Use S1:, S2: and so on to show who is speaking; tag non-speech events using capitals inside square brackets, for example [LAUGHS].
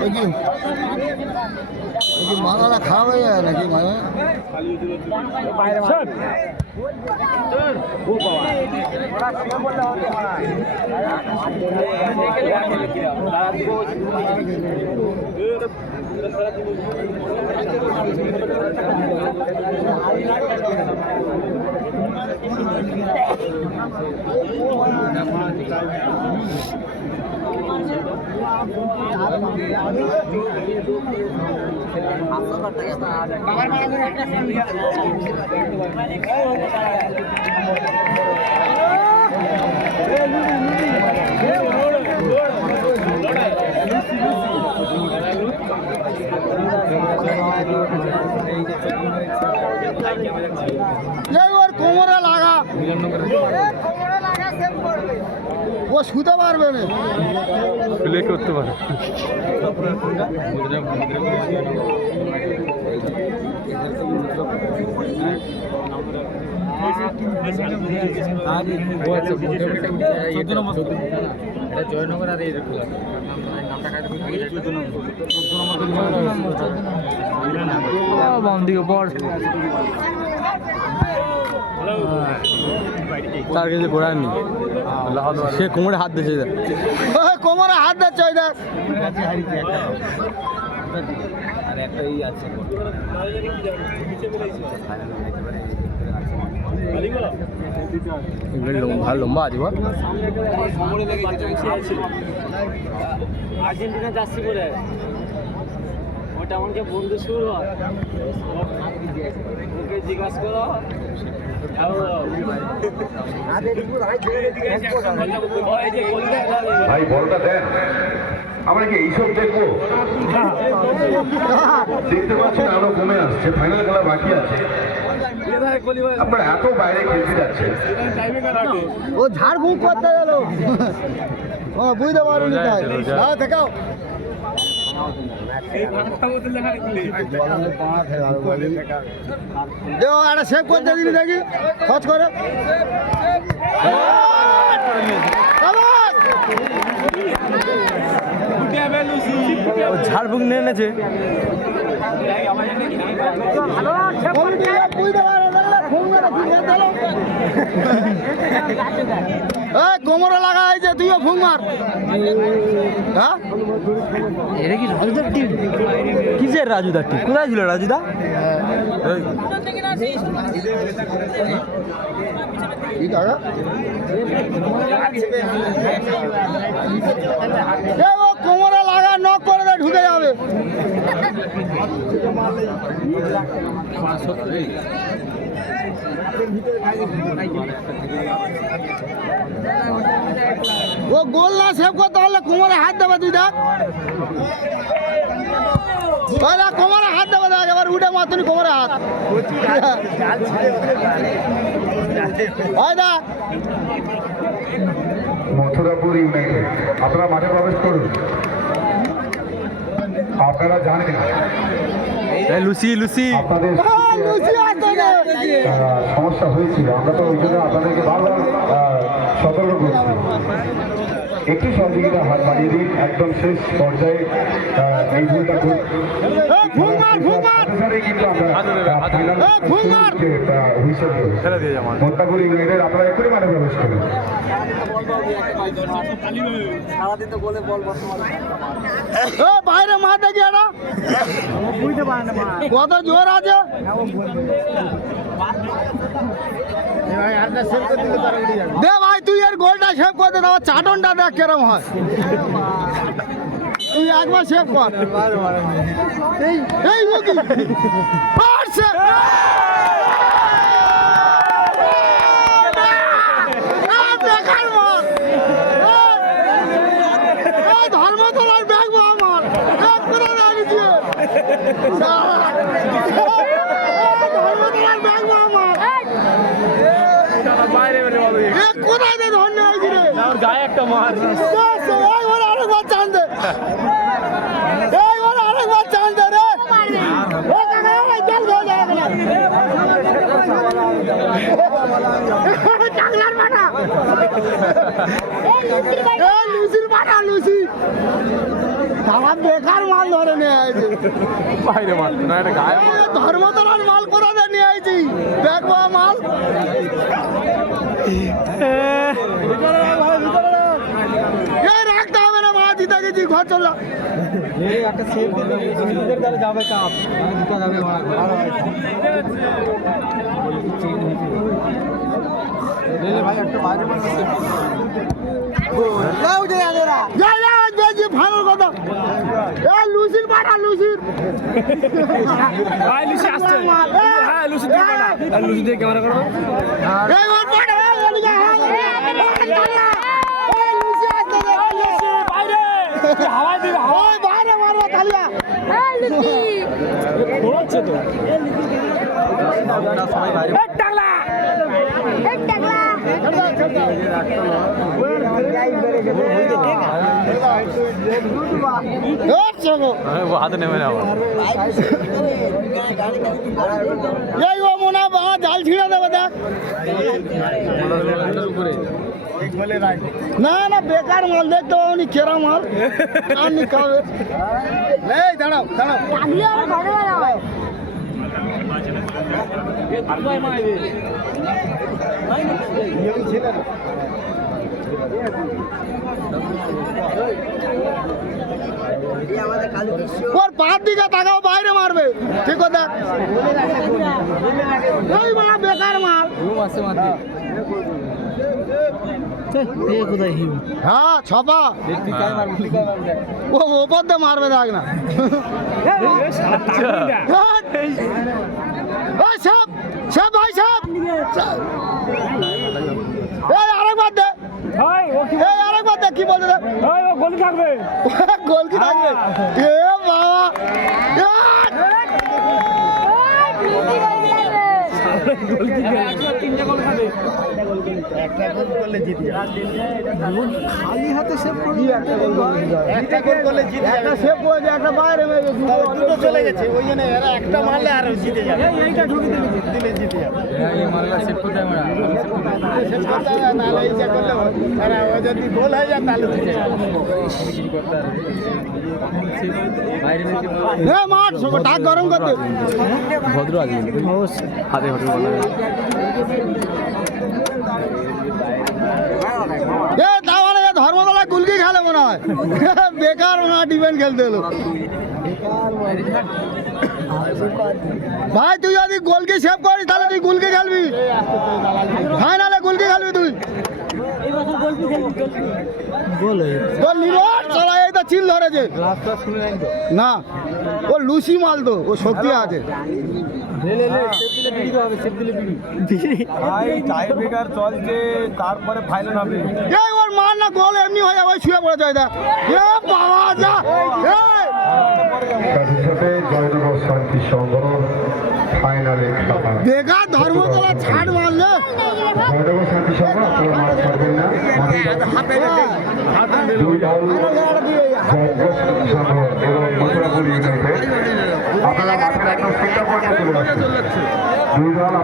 S1: এই কি মাথাটা খারাপ হয়ে যায় নাকি মানে এই ওর কোমরে লাগা ও শুতে পারবে না।
S2: প্লে করতে পারে।
S3: জয়নগর আর এই
S2: বাম দিকে তার কাছে ঘোরার নেই। সে কোমরে হাত দিয়েছে
S1: কোমরে হাত দিচ্ছে ওই দেখ।
S3: আর একটা ই আছে
S2: ভালো লম্বা আছে
S4: আর্জেন্টিনা জার্সি পরে। ওটা আমাকে বন্ধু শুরু হয়। করো।
S5: ভাই বলটা দেন। আমরা কি এইসব দেখব? দেখতে পাচ্ছেন আরও কমে আসছে ফাইনাল খেলা বাকি আছে। আপনারা এত বাইরে খেলতে যাচ্ছেন।
S1: ও ঝাড়ফুঁক করতে গেল। ও বুঝতে পারবি তাই। হ্যাঁ দেখাও। দেও একটা সেভ করতে দিবি দেখি। খরচ করে!
S2: ঝাড়ফুঁক নিয়ে এনেছে।
S1: কমিটি বুঝতে পারে [LAUGHS] কোমরে লাগা হয়েছে তুইও ফোন মার। হ্যাঁ?
S2: এটা কি রাজুদার টিম কিসের রাজুদার টিম কোথায় ছিল রাজুদা?
S1: কোমরে লাগা নক করে ঢুকে যাবে। ও গোল না সেভ করতে পারলে কোমরে হাত দেবে তুই দেখ। কোমরে হাত দেবে দেখ এবার উঠে মাতুনি কোমরে হাত। ওই দেখ।
S5: মথুরাপুর ইউনাইটেড আপনারা মাঠে প্রবেশ করুন। আপনারা জানেন
S2: লুসি লুসি।
S5: আপনাদের
S1: হ্যাঁ,
S5: সমস্যা হয়েছিল। আমরা তো ওই জন্য আপনাদেরকে বারবার সতর্ক করছি। একটু সহযোগিতা হাত বাড়িয়ে দিন একদম শেষ পর্যায়ে এই ভুলটা খুব- আপনারা এক্ষুনি মাঠে প্রবেশ করুন
S4: সারাদিন তো বলে বল বর্তমানে
S1: এ, বাইরে মা দেখি কত জোর আছে দে ভাই তুই এর গোলটা সেভ করে দে চাটনটা দেখ কেরম হয় তুই একবার সেভ কর এই এই দেখার মন এই ধর্মতলার ব্যাগ আমার এক করে রাখি দিয়ে ধর্মতলার ব্যাগ আমার এ কোথায় দে ধন্য হয়েছি রে
S2: গায়ে একটা মার
S1: আরেকবার চান দে আরেকবার চান দে রে মাথা এ লুচির মাথা লুচি। আমার বেকার মাল ধরে নিয়ে আইছি।
S2: বাইরে মার না এটা গায়ে
S1: ধর্মতলার মাল কোথা নিয়ে আইছি? দেখব মাল। এই রাখতে হবে না মা জিতে গেছি ঘর চললাম
S2: একটা সেফ দিতে যাবে কাপ দুটো যাবে ভাই একটা বাইরে
S1: যা যা আজ বেশি ফাইনাল কথা এ লুসির পাটা লুসির
S4: ভাই লুচি আসছে হ্যাঁ লুচি দিয়ে পাঠা আর লুচি দিয়ে ক্যামেরা করব
S1: এই ওর পাটা এই এদিকে হ্যাঁ এই লুসি আসছে রে, এই লুসি।
S4: বাইরে হাওয়া দিবে হাওয়া
S1: ওই বাইরে মারবো তালিয়া
S4: ঘোরাচ্ছে তো
S2: সবাই বাইরে
S4: এই টাকলা
S1: ওর চলো
S2: ও হাতে নেমে না আবার
S1: এই ও মনে হয় বাবা জাল ছিঁড়ে দেবে দেখ না না বেকার মাল দেখতে পাবনি কেরা মাল আর নি খাবে এই দাঁড়াও দাঁড়াও ওর পাঁচ দিকে তাকাও বাইরে মারবে। ঠিক মা বেকার মাল হ্যাঁ ছপা। ও ওপর দিয়ে মারবে দেখ না। ওই সাপ সাপ ভাই এই আরেকবার দে।
S4: ভাই ও কি
S1: এই আরেকবার দেখ কি বলতে
S4: ভাই ও গোল থাকবে
S1: গোল কি থাকবে এ বাবা খালি হাতে সেভ করে একটা গোল একটা সেভ করে দুটো চলে গেছে ওই জন্য এরা একটা মারলে আর এইটা ঢুকে দিলে জিতে যাবে
S2: এই মারলা সেভ করতে।
S1: আর ও যদি গোল হয়ে যায় তাহলে টাক গরম করতে
S2: ভদ্র আছে
S1: এ ধর্মতলা গুলকি খেলে মনে হয়। বেকার মনে হয় ডিফেন্স খেলতে এলো। ভাই, তুই যদি গোলকি সেভ করিস, তাহলে তুই গুলকি খেলবি। ফাইনালে গুলকি খেলবি তুই তোর লিভার চলা ধরেছে। না ও লুসি মাল তো ও শক্তি আছে।
S2: টাই চলছে তারপরে ফাইনাল হবে।
S1: এই ওর মার না গোল এমনি হয়ে যাবে ওই শুয়ে পড়ে যায় দেখ এ বাবা যা এই
S5: তাদের সাথে জয়নগর শান্তি সংগ্রহ ফাইনালে খেলা
S1: বেকার ধর্মতলা ছাড় মারলে।
S5: আপনারা একদম